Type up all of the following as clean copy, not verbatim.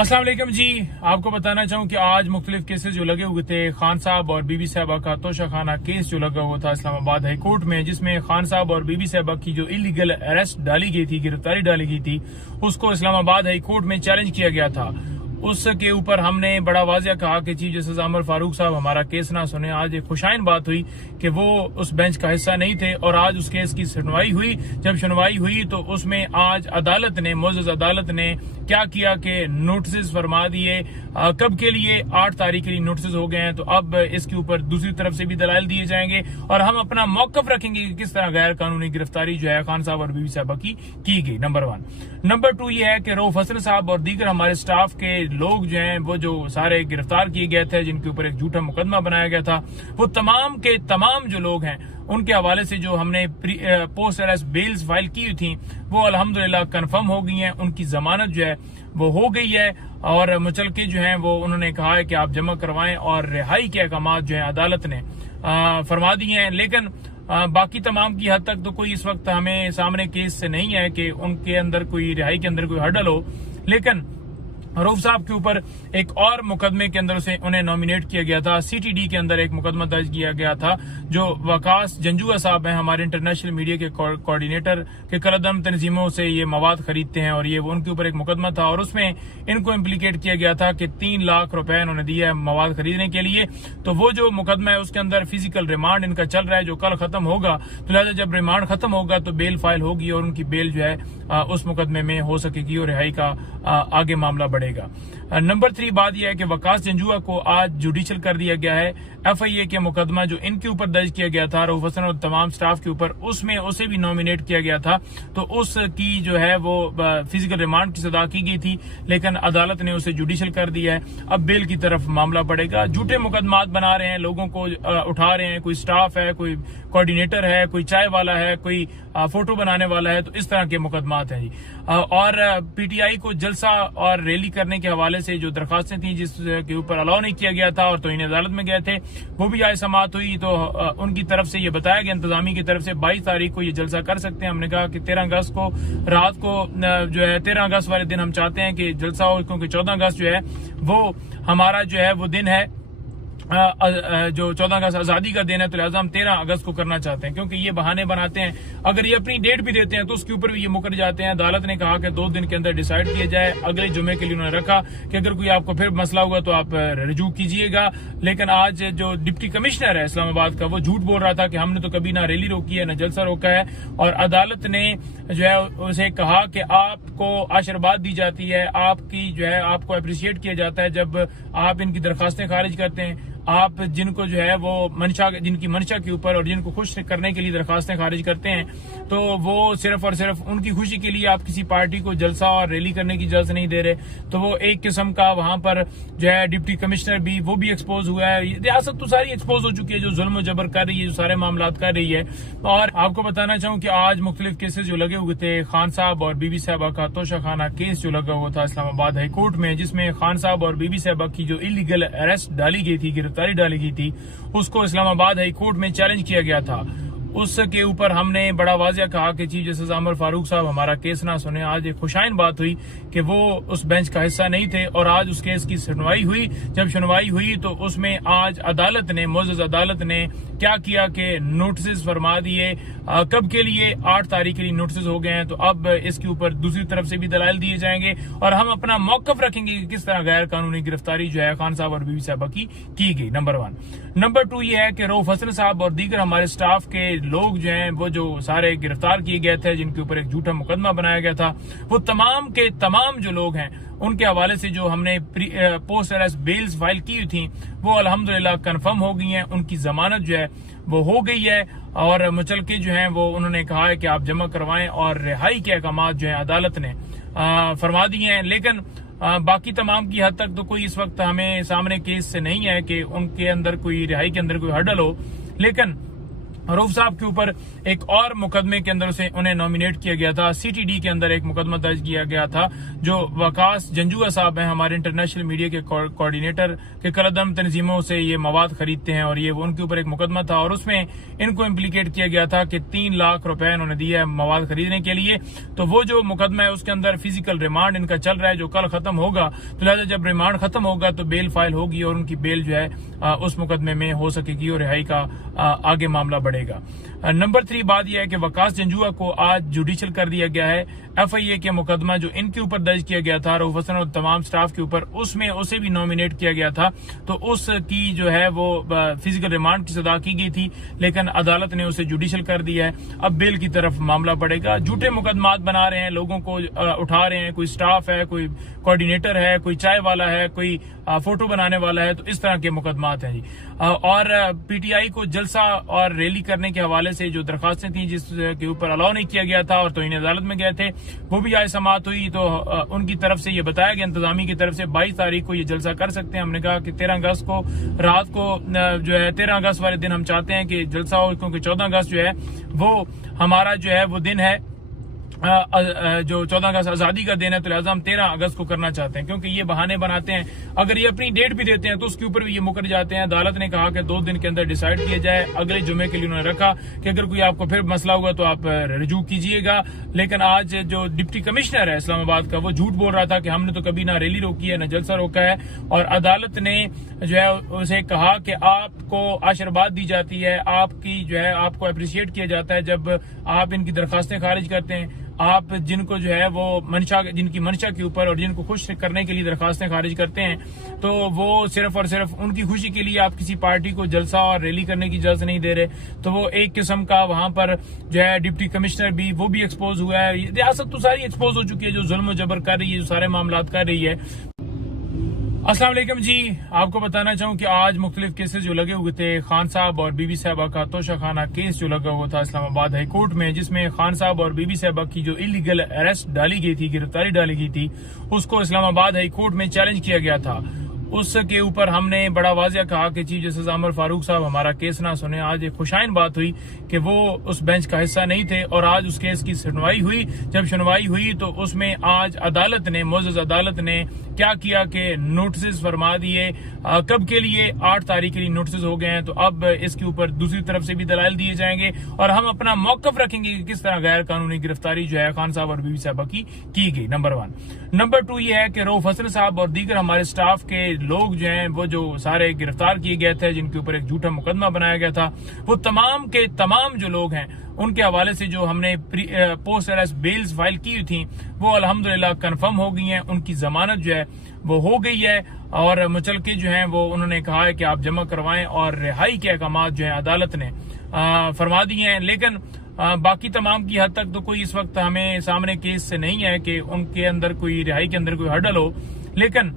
अस्सलाम वालेकुम जी। आपको बताना चाहूँ कि आज मुख्तलिफ केसेस जो लगे हुए थे, खान साहब और बीबी साहबा का तोशा खाना केस जो लगा हुआ था इस्लामाबाद हाई कोर्ट में, जिसमें खान साहब और बीबी साहबा की जो इलीगल अरेस्ट डाली गई थी, गिरफ्तारी डाली गई थी, उसको इस्लामाबाद हाई कोर्ट में चैलेंज किया गया था। उसके ऊपर हमने बड़ा वाजिया कहा कि चीफ जस्टिस अमर फारूक साहब हमारा केस ना सुने। आज एक खुशाइन बात हुई कि वो उस बेंच का हिस्सा नहीं थे और आज उस केस की सुनवाई हुई। जब सुनवाई हुई तो उसमें आज अदालत ने, मोअज़्ज़ज़ अदालत ने क्या किया कि नोटिस फरमा दिए। कब के लिए? 8 तारीख के लिए नोटिस हो गए हैं। तो अब इसके ऊपर दूसरी तरफ से भी दलाइल दिए जाएंगे और हम अपना मौकफ रखेंगे कि किस तरह गैर कानूनी गिरफ्तारी जो है खान साहब और बीबी साहबा की गई। नंबर 1। नंबर 2 ये है कि रऊफ हसन साहब और दीगर हमारे स्टाफ के लोग जो हैं वो जो सारे गिरफ्तार किए गए थे, जिनके ऊपर एक झूठा मुकदमा बनाया गया था, वो तमाम के तमाम जो लोग हैं उनके हवाले से जो हमने पोस्ट अरेस्ट बेल्स फाइल की थी वो अल्हम्दुलिल्लाह कंफर्म हो गई हैं। उनकी जमानत जो है वो हो गई है और मुचलके जो हैं वो उन्होंने कहा है कि आप जमा करवाएं और रिहाई के अहकाम जो है अदालत ने फरमा दिए हैं। लेकिन बाकी तमाम की हद तक तो कोई इस वक्त हमें सामने केस से नहीं है कि उनके अंदर कोई रिहाई के अंदर कोई हर्डल हो। लेकिन रऊफ साहब के ऊपर एक और मुकदमे के अंदर से उन्हें नॉमिनेट किया गया था। सीटीडी के अंदर एक मुकदमा दर्ज किया गया था। जो वकास जंजुआ साहब हैं, हमारे इंटरनेशनल मीडिया के कोऑर्डिनेटर के कलदम तंजीमों से ये मवाद खरीदते हैं और ये उनके ऊपर एक मुकदमा था और उसमें इनको इम्प्लीकेट किया गया था कि 3 लाख रुपए इन्होंने दिया है मवाद खरीदने के लिए। तो वो जो मुकदमा है उसके अंदर फिजिकल रिमांड इनका चल रहा है, जो कल खत्म होगा। तो लिहाजा जब रिमांड खत्म होगा तो बेल फाइल होगी और उनकी बेल जो है उस मुकदमे में हो सकेगी और रिहाई का आगे मामला बढ़ेगा। नंबर 3 बात यह है कि वकास जंजुआ को आज जुडिशियल कर दिया गया है। FIA के मुकदमा जो इनके ऊपर दर्ज किया गया था रऊफ हसन और तमाम स्टाफ के ऊपर, उसमें उसे भी नॉमिनेट किया गया था। तो उसकी जो है वो फिजिकल रिमांड की सजा की गई थी, लेकिन अदालत ने उसे जुडिशियल कर दिया है। अब बेल की तरफ मामला बढ़ेगा। झूठे मुकदमात बना रहे हैं, लोगों को उठा रहे हैं। कोई स्टाफ है, कोई कोऑर्डिनेटर है, कोई चाय वाला है, कोई फोटो बनाने वाला है। तो इस तरह के मुकदमात हैं जी। और PTI को जलसा और रैली करने के हवाले से जो दरखास्तें थी जिसके ऊपर अलाउ नहीं किया गया था और तो इन्हें अदालत में गए थे, वो भी आज समाअत हुई। तो उनकी तरफ से ये बताया गया, इंतजामी की तरफ से 22 तारीख को ये जलसा कर सकते हैं। हमने कहा कि 13 अगस्त को रात को जो है 13 अगस्त वाले दिन हम चाहते हैं कि जलसा हो, क्योंकि 14 अगस्त जो है वो हमारा जो है वो दिन है, जो 14 अगस्त आजादी का दिन है। तो लिहाजा हम 13 अगस्त को करना चाहते हैं, क्योंकि ये बहाने बनाते हैं। अगर ये अपनी डेट भी देते हैं तो उसके ऊपर भी ये मुकर जाते हैं। अदालत ने कहा कि 2 दिन के अंदर डिसाइड किया जाए। अगले जुमे के लिए उन्होंने रखा कि अगर कोई आपको फिर मसला हुआ तो आप रजू कीजिएगा। लेकिन आज जो डिप्टी कमिश्नर है इस्लामाबाद का, वो झूठ बोल रहा था कि हमने तो कभी ना रैली रोकी है ना जलसा रोका है। और अदालत ने जो है उसे कहा कि आपको आशीर्वाद दी जाती है, आपकी जो है आपको अप्रिशिएट किया जाता है जब आप इनकी दरखास्तें खारिज करते हैं। आप जिनको जो है वो जिनकी मंशा के ऊपर और जिनको खुश करने के लिए दरखास्तें खारिज करते हैं, तो वो सिर्फ और सिर्फ उनकी खुशी के लिए आप किसी पार्टी को जलसा और रैली करने की इजाजत नहीं दे रहे। तो वो एक किस्म का वहां पर जो है डिप्टी कमिश्नर भी, वो भी एक्सपोज हुआ है। रियासत तो सारी एक्सपोज हो चुकी है, जो जुल्म जबर कर रही है, जो सारे मामला कर रही है। और आपको बताना चाहूँ कि आज मुख्तलिफ केसेस जो लगे हुए थे, खान साहब और बीबी साहबा का तोशा खाना केस जो लगा हुआ था इस्लामाबाद हाई कोर्ट में, जिसमें खान साहब और बीबी साहबा की जो इलीगल अरेस्ट डाली गई थी, गिरफ्तारी डाली गई थी, उसको इस्लामाबाद हाई कोर्ट में चैलेंज किया गया था। उसके ऊपर हमने बड़ा वाजिया कहा कि चीफ जस्टिस अमर फारूक साहब हमारा केस ना सुने। आज एक खुशाइन बात हुई कि वो उस बेंच का हिस्सा नहीं थे और आज उस केस की सुनवाई हुई। जब सुनवाई हुई तो उसमें आज अदालत ने, मोअज़्ज़ज़ अदालत ने क्या किया कि नोटिस फरमा दिए। कब के लिए? 8 तारीख के लिए नोटिस हो गए हैं। तो अब इसके ऊपर दूसरी तरफ से भी दलाइल दिए जाएंगे और हम अपना मौकफ रखेंगे कि किस तरह गैर कानूनी गिरफ्तारी जो है खान साहब और बीबी साहबा की गई। नंबर 1। नंबर 2 ये है कि रऊफ हसन साहब और दीगर हमारे स्टाफ के लोग जो हैं वो जो सारे गिरफ्तार किए गए थे, जिनके ऊपर एक झूठा मुकदमा बनाया गया था, वो तमाम के तमाम जो लोग हैं उनके हवाले से जो हमने पोस्ट अरेस्ट बेल्स फाइल की थी वो अल्हम्दुलिल्लाह कंफर्म हो गई हैं। उनकी जमानत जो है वो हो गई है और मुचलके जो हैं वो उन्होंने कहा है कि आप जमा करवाएं और रिहाई के अहकाम जो है अदालत ने फरमा दिए हैं। लेकिन बाकी तमाम की हद तक तो कोई इस वक्त हमें सामने केस से नहीं है कि उनके अंदर कोई रिहाई के अंदर कोई हर्डल हो। लेकिन रऊफ साहब के ऊपर एक और मुकदमे के अंदर से उन्हें नॉमिनेट किया गया था। सीटीडी के अंदर एक मुकदमा दर्ज किया गया था। जो वकास जंजुआ साहब हैं, हमारे इंटरनेशनल मीडिया के कोऑर्डिनेटर के कलदम तंजीमों से ये मवाद खरीदते हैं और ये उनके ऊपर एक मुकदमा था और उसमें इनको इम्प्लीकेट किया गया था कि 3 लाख रुपए इन्होंने दिए है मवाद खरीदने के लिए। तो वो जो मुकदमा है उसके अंदर फिजिकल रिमांड इनका चल रहा है, जो कल खत्म होगा। तो लिहाजा जब रिमांड खत्म होगा तो बेल फाइल होगी और उनकी बेल जो है उस मुकदमे में हो सकेगी और रिहाई का आगे मामला बढ़ेगा। नंबर 3 बात यह है कि वकास जंजुआ को आज जुडिशियल कर दिया गया है। FIA के मुकदमा जो इनके ऊपर दर्ज किया गया था रऊफ हसन और तमाम स्टाफ के ऊपर, उसमें उसे भी नॉमिनेट किया गया था। तो उसकी जो है वो फिजिकल रिमांड की सजा की गई थी, लेकिन अदालत ने उसे जुडिशियल कर दिया है। अब बेल की तरफ मामला बढ़ेगा। झूठे मुकदमात बना रहे हैं, लोगों को उठा रहे हैं। कोई स्टाफ है, कोई कोऑर्डिनेटर है, कोई चाय वाला है, कोई फोटो बनाने वाला है। तो इस तरह के मुकदमात हैं जी। और PTI को जलसा और रैली करने के हवाले से जो दरखास्तें थी जिसके ऊपर अलाउ नहीं किया गया था और तो इन्हें अदालत में गए थे, वो भी आज समाअत हुई। तो उनकी तरफ से ये बताया गया, इंतजामी की तरफ से 22 तारीख को ये जलसा कर सकते हैं। हमने कहा कि 13 अगस्त को रात को जो है 13 अगस्त वाले दिन हम चाहते हैं कि जलसा हो, क्योंकि 14 अगस्त जो है वो हमारा जो है वो दिन है जो 14 अगस्त आजादी का दिन है। तो लिहाजा हम 13 अगस्त को करना चाहते हैं, क्योंकि ये बहाने बनाते हैं। अगर ये अपनी डेट भी देते हैं तो उसके ऊपर भी ये मुकर जाते हैं। अदालत ने कहा कि 2 दिन के अंदर डिसाइड किया जाए। अगले जुमे के लिए उन्होंने रखा कि अगर कोई आपको फिर मसला होगा तो आप रजू कीजिएगा। लेकिन आज जो डिप्टी कमिश्नर है इस्लामाबाद का, वो झूठ बोल रहा था कि हमने तो कभी ना रैली रोकी है ना जलसा रोका है। और अदालत ने जो है उसे कहा कि आपको आशीर्वाद दी जाती है, आपकी जो है आपको अप्रिशिएट किया जाता है जब आप इनकी दरखास्तें खारिज करते हैं। आप जिनको जो है वो मंशा, जिनकी मंशा के ऊपर और जिनको खुश करने के लिए दरखास्तें खारिज करते हैं, तो वो सिर्फ और सिर्फ उनकी खुशी के लिए आप किसी पार्टी को जलसा और रैली करने की इजाजत नहीं दे रहे। तो वो एक किस्म का वहां पर जो है डिप्टी कमिश्नर भी वो भी एक्सपोज हुआ है। रियासत तो सारी एक्सपोज हो चुकी है, जो जुल्म जबर कर रही है, जो सारे मामला कर रही है। अस्सलाम वालेकुम जी, आपको बताना चाहूँ कि आज मुख्तलिफ केसेस जो लगे हुए थे, खान साहब और बीबी साहबा का तोशाखाना केस जो लगा हुआ था इस्लामाबाद हाई कोर्ट में, जिसमें खान साहब और बीबी साहबा की जो इलीगल अरेस्ट डाली गई थी, गिरफ्तारी डाली गई थी, उसको इस्लामाबाद हाई कोर्ट में चैलेंज किया गया था। उसके ऊपर हमने बड़ा वाजिया कहा कि चीफ जस्टिस आमिर फारूक साहब हमारा केस ना सुने। आज एक खुशाइन बात हुई कि वो उस बेंच का हिस्सा नहीं थे और आज उस केस की सुनवाई हुई। जब सुनवाई हुई तो उसमें आज अदालत ने, मुअज़्ज़ज़ अदालत ने क्या किया कि नोटिस फरमा दिए। कब के लिए? 8 तारीख के लिए नोटिस हो गए हैं। तो अब इसके ऊपर दूसरी तरफ से भी दलाइल दिए जाएंगे और हम अपना मौकफ रखेंगे कि किस तरह गैर कानूनी गिरफ्तारी जो है खान साहब और बीबी साहबा की गई। नंबर 1। नंबर 2 ये है कि रऊफ हसन साहब और दीगर हमारे स्टाफ के लोग जो हैं वो जो सारे गिरफ्तार किए गए थे, जिनके ऊपर एक झूठा मुकदमा बनाया गया था, वो तमाम के तमाम जो लोग हैं उनके हवाले से जो हमने पोस्ट अरेस्ट बेल्स फाइल की थी वो अल्हम्दुलिल्लाह कंफर्म हो गई हैं। उनकी जमानत जो है वो हो गई है और मुचलके जो हैं वो उन्होंने कहा है कि आप जमा करवाएं और रिहाई के अहकाम जो है अदालत ने फरमा दिए हैं। लेकिन बाकी तमाम की हद तक तो कोई इस वक्त हमें सामने केस से नहीं है कि उनके अंदर कोई रिहाई के अंदर कोई हर्डल हो। लेकिन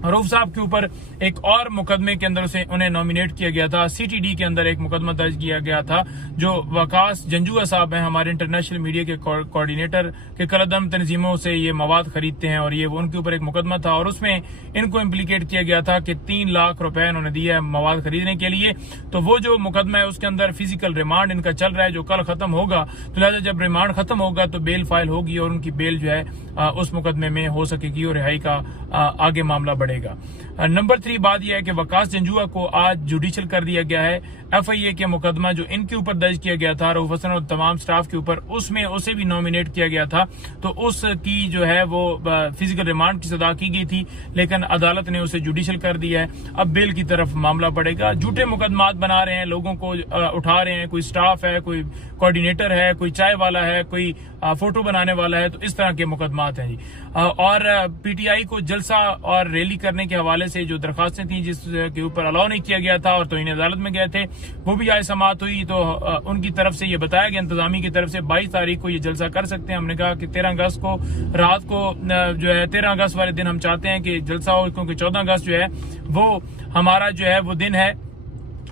रऊफ साहब के ऊपर एक और मुकदमे के अंदर से उन्हें नॉमिनेट किया गया था। सीटीडी के अंदर एक मुकदमा दर्ज किया गया था। जो वकास जंजुआ साहब हैं, हमारे इंटरनेशनल मीडिया के कोऑर्डिनेटर के कलदम तंजीमों से ये मवाद खरीदते हैं और ये उनके ऊपर एक मुकदमा था और उसमें इनको इम्प्लीकेट किया गया था कि 3 लाख रुपए इन्होंने दिए है मवाद खरीदने के लिए। तो वो जो मुकदमा है उसके अंदर फिजिकल रिमांड इनका चल रहा है, जो कल खत्म होगा। तो लिहाजा जब रिमांड खत्म होगा तो बेल फाइल होगी और उनकी बेल जो है उस मुकदमे में हो सकेगी और रिहाई का आगे मामला बढ़ेगा। नंबर 3 बात यह है कि वकास जंजुआ को आज जुडिशियल कर दिया गया है। FIA के मुकदमा जो इनके ऊपर दर्ज किया गया था रऊफ हसन और तमाम स्टाफ के ऊपर, उसमें उसे भी नॉमिनेट किया गया था। तो उसकी जो है वो फिजिकल रिमांड की सजा की गई थी, लेकिन अदालत ने उसे जुडिशियल कर दिया है। अब बेल की तरफ मामला बढ़ेगा। झूठे मुकदमात बना रहे हैं, लोगों को उठा रहे हैं। कोई स्टाफ है, कोई कोऑर्डिनेटर है, कोई चाय वाला है, कोई फोटो बनाने वाला है। तो इस तरह के मुकदमात हैं जी। और PTI को जलसा और रैली करने के हवाले से जो दरखास्तें थी जिसके ऊपर अलाउ नहीं किया गया था और तो इन्हें अदालत में गए थे, वो भी आज समाअत हुई। तो उनकी तरफ से ये बताया गया, इंतजामी की तरफ से 22 तारीख को ये जलसा कर सकते हैं। हमने कहा कि 13 अगस्त को रात को जो है 13 अगस्त वाले दिन हम चाहते हैं कि जलसा हो, क्योंकि 14 अगस्त जो है वो हमारा जो है वो दिन है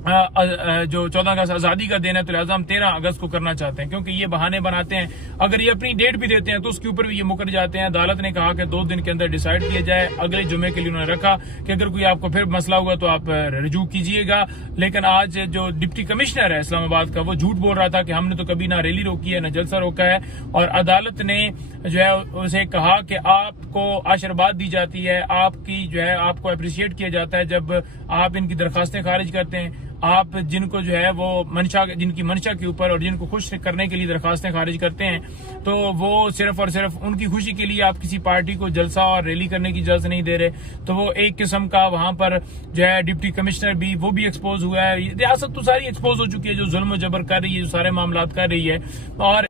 जो 14 अगस्त आजादी का दिन है, तो लिहाजा हम 13 अगस्त को करना चाहते हैं, क्योंकि ये बहाने बनाते हैं। अगर ये अपनी डेट भी देते हैं तो उसके ऊपर भी ये मुकर जाते हैं। अदालत ने कहा कि 2 दिन के अंदर डिसाइड किया जाए। अगले जुमे के लिए उन्होंने रखा कि अगर कोई आपको फिर मसला हुआ तो आप रिजू कीजिएगा। लेकिन आज जो डिप्टी कमिश्नर है इस्लामाबाद का, वो झूठ बोल रहा था कि हमने तो कभी ना रैली रोकी है ना जलसा रोका है, और अदालत ने जो है उसे कहा कि आपको आशीर्वाद दी जाती है, आपकी जो है आपको अप्रिशिएट किया जाता है जब आप इनकी दरखास्तें खारिज करते हैं। आप जिनको जो है वो मंशा, जिनकी मंशा के ऊपर और जिनको खुश करने के लिए दरखास्तें खारिज करते हैं, तो वो सिर्फ और सिर्फ उनकी खुशी के लिए आप किसी पार्टी को जलसा और रैली करने की इजाजत नहीं दे रहे। तो वो एक किस्म का वहां पर जो है डिप्टी कमिश्नर भी, वो भी एक्सपोज हुआ है। रियासत तो सारी एक्सपोज हो चुकी है जो जुल्म जबर कर रही है, जो सारे मामलात कर रही है। और